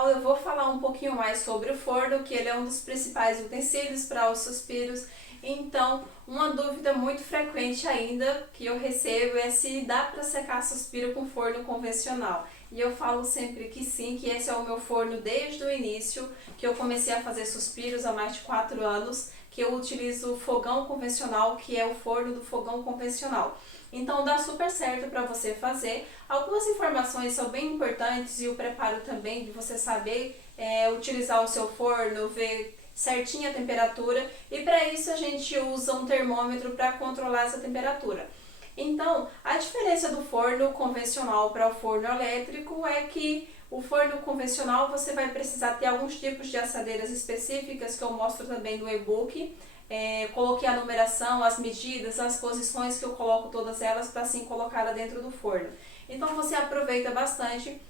canal eu vou falar um pouquinho mais sobre o forno, que ele é um dos principais utensílios para os suspiros. Então, uma dúvida muito frequente ainda que eu recebo é se dá para secar suspiro com forno convencional. E eu falo sempre que sim, que esse é o meu forno desde o início, que eu comecei a fazer suspiros há mais de 4 anos, que eu utilizo o fogão convencional, que é o forno do fogão convencional. Então dá super certo para você fazer. Algumas informações são bem importantes e o preparo também de você saber utilizar o seu forno, ver certinha a temperatura, e para isso a gente usa um termômetro para controlar essa temperatura. Então, a diferença do forno convencional para o forno elétrico é que o forno convencional você vai precisar ter alguns tipos de assadeiras específicas que eu mostro também no e-book. Coloquei a numeração, as medidas, as posições que eu coloco todas elas para assim colocá-la dentro do forno. Então você aproveita bastante.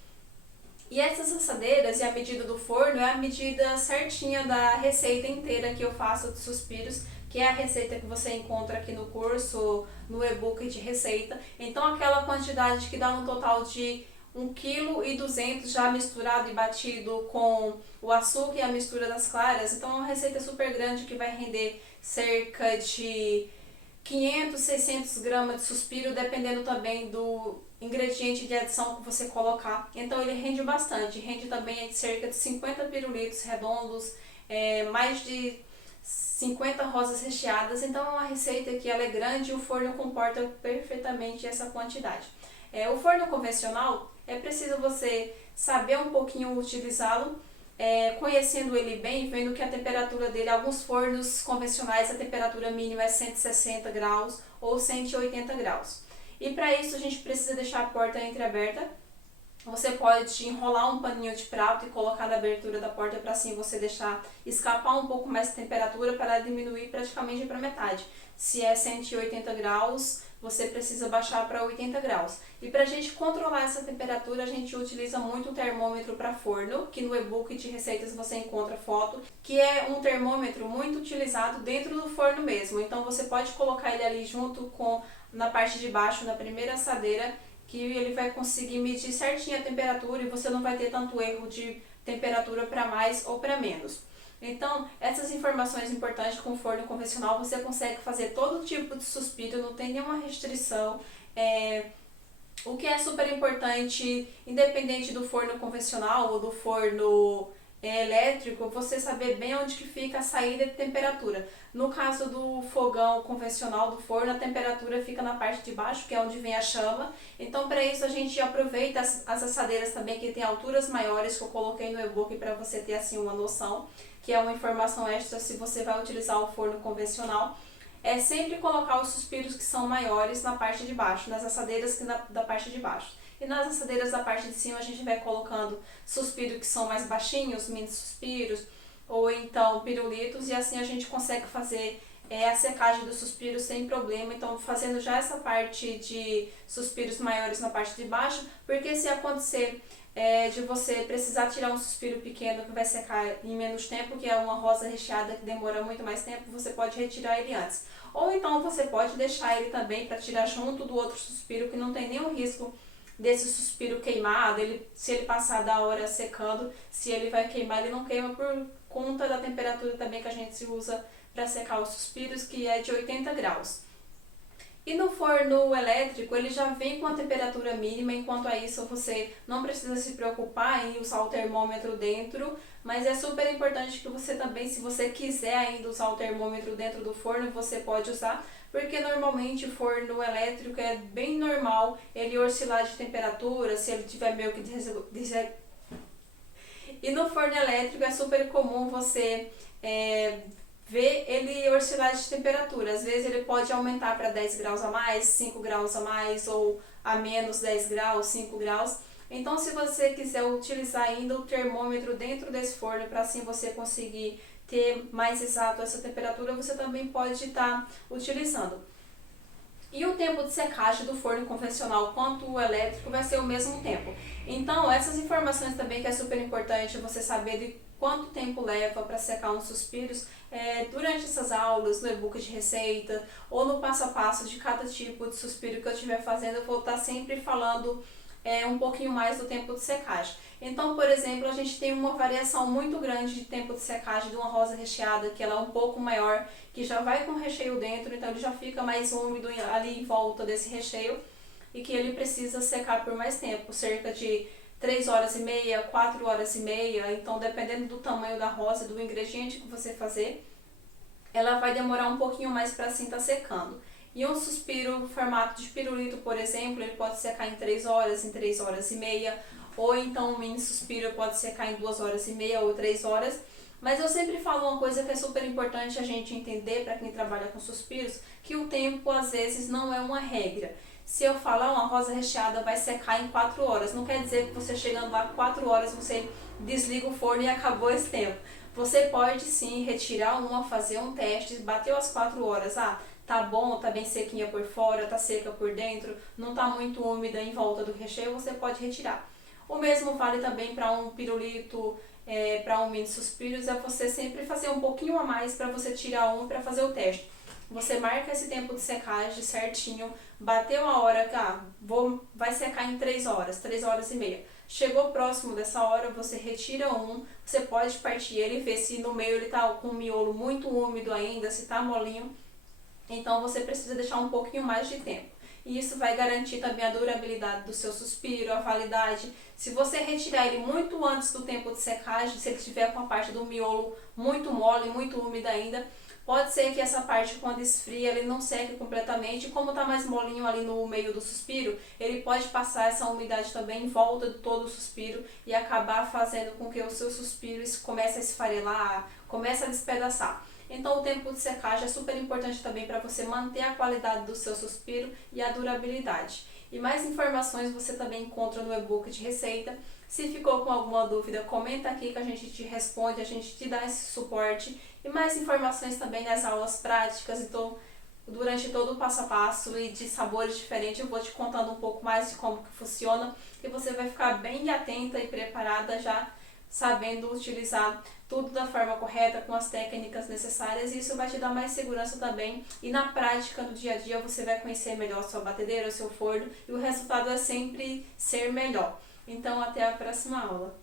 E essas assadeiras e a medida do forno é a medida certinha da receita inteira que eu faço de suspiros, que é a receita que você encontra aqui no curso, no e-book de receita. Então aquela quantidade que dá um total de 1,2 kg já misturado e batido com o açúcar e a mistura das claras. Então é uma receita super grande que vai render cerca de 500, 600 gramas de suspiro, dependendo também do ingrediente de adição que você colocar. Então ele rende bastante, rende também cerca de 50 pirulitos redondos, mais de 50 rosas recheadas. Então é uma receita que ela é grande e o forno comporta perfeitamente essa quantidade. O forno convencional é preciso você saber um pouquinho utilizá-lo, conhecendo ele bem, vendo que a temperatura dele, alguns fornos convencionais, a temperatura mínima é 160 graus ou 180 graus. E para isso a gente precisa deixar a porta entreaberta. Você pode enrolar um paninho de prato e colocar na abertura da porta para assim você deixar escapar um pouco mais de temperatura para diminuir praticamente para metade. Se é 180 graus, você precisa baixar para 80 graus. E para a gente controlar essa temperatura, a gente utiliza muito o termômetro para forno, que no e-book de receitas você encontra foto, que é um termômetro muito utilizado dentro do forno mesmo. Então você pode colocar ele ali junto com, na parte de baixo, na primeira assadeira, que ele vai conseguir medir certinho a temperatura e você não vai ter tanto erro de temperatura para mais ou para menos. Então, essas informações importantes com o forno convencional, você consegue fazer todo tipo de suspiro, não tem nenhuma restrição. O que é super importante, independente do forno convencional ou do forno elétrico, você saber bem onde que fica a saída de temperatura. No caso do fogão convencional do forno, a temperatura fica na parte de baixo, que é onde vem a chama. Então, para isso, a gente aproveita as assadeiras também que tem alturas maiores, que eu coloquei no e-book para você ter assim uma noção, que é uma informação extra se você vai utilizar o forno convencional. É sempre colocar os suspiros que são maiores na parte de baixo, nas assadeiras que da parte de baixo. E nas assadeiras da parte de cima a gente vai colocando suspiros que são mais baixinhos, mini suspiros, ou então pirulitos, e assim a gente consegue fazer a secagem dos suspiros sem problema. Então fazendo já essa parte de suspiros maiores na parte de baixo, porque se acontecer de você precisar tirar um suspiro pequeno que vai secar em menos tempo, que é uma rosa recheada que demora muito mais tempo, você pode retirar ele antes. Ou então você pode deixar ele também para tirar junto do outro suspiro, que não tem nenhum risco desse suspiro queimado. Se ele passar da hora secando, se ele vai queimar, ele não queima por conta da temperatura também que a gente usa para secar os suspiros, que é de 80 graus. E no forno elétrico ele já vem com a temperatura mínima, enquanto a isso você não precisa se preocupar em usar o termômetro dentro, mas é super importante que você também, se você quiser ainda usar o termômetro dentro do forno, você pode usar, porque normalmente o forno elétrico é bem normal ele oscilar de temperatura, se ele tiver meio que E no forno elétrico é super comum você ver ele oscilar de temperatura. Às vezes ele pode aumentar para 10 graus a mais, 5 graus a mais ou a menos 10 graus, 5 graus. Então se você quiser utilizar ainda o termômetro dentro desse forno para assim você conseguir ter mais exato essa temperatura, você também pode estar utilizando. E o tempo de secagem do forno convencional quanto o elétrico vai ser o mesmo tempo. Então essas informações também que é super importante você saber de quanto tempo leva para secar uns suspiros durante essas aulas, no e-book de receita ou no passo a passo de cada tipo de suspiro que eu estiver fazendo. Eu vou estar sempre falando um pouquinho mais do tempo de secagem. Então, por exemplo, a gente tem uma variação muito grande de tempo de secagem de uma rosa recheada, que ela é um pouco maior, que já vai com recheio dentro, então ele já fica mais úmido ali em volta desse recheio e que ele precisa secar por mais tempo, cerca de 3 horas e meia, 4 horas e meia. Então, dependendo do tamanho da rosa, do ingrediente que você fazer, ela vai demorar um pouquinho mais para assim estar secando. E um suspiro formato de pirulito, por exemplo, ele pode secar em 3 horas, em 3 horas e meia, ou então um mini suspiro pode secar em 2 horas e meia ou 3 horas. Mas eu sempre falo uma coisa que é super importante a gente entender para quem trabalha com suspiros, que o tempo às vezes não é uma regra. Se eu falar uma rosa recheada vai secar em 4 horas, não quer dizer que você chegando lá 4 horas você desliga o forno e acabou esse tempo. Você pode sim retirar uma, fazer um teste, bateu as 4 horas, tá bom, tá bem sequinha por fora, tá seca por dentro, não tá muito úmida em volta do recheio, você pode retirar. O mesmo vale também para um pirulito, para um mini suspiros, é você sempre fazer um pouquinho a mais para você tirar um para fazer o teste. Você marca esse tempo de secagem certinho, bateu a hora, vai secar em 3 horas, 3 horas e meia. Chegou próximo dessa hora, você retira um, você pode partir ele e ver se no meio ele tá com o miolo muito úmido ainda, se tá molinho. Então você precisa deixar um pouquinho mais de tempo. E isso vai garantir também a durabilidade do seu suspiro, a validade. Se você retirar ele muito antes do tempo de secagem, se ele estiver com a parte do miolo muito mole, muito úmida ainda, pode ser que essa parte, quando esfria, ele não seque completamente. Como está mais molinho ali no meio do suspiro, ele pode passar essa umidade também em volta de todo o suspiro e acabar fazendo com que o seu suspiro comece a esfarelar, comece a despedaçar. Então o tempo de secagem é super importante também para você manter a qualidade do seu suspiro e a durabilidade. E mais informações você também encontra no e-book de receita. Se ficou com alguma dúvida, comenta aqui que a gente te responde, a gente te dá esse suporte. E mais informações também nas aulas práticas, então durante todo o passo a passo e de sabores diferentes eu vou te contando um pouco mais de como que funciona e você vai ficar bem atenta e preparada já sabendo utilizar tudo da forma correta, com as técnicas necessárias, e isso vai te dar mais segurança também. E na prática, no dia a dia, você vai conhecer melhor a sua batedeira, o seu forno, e o resultado é sempre ser melhor. Então, até a próxima aula.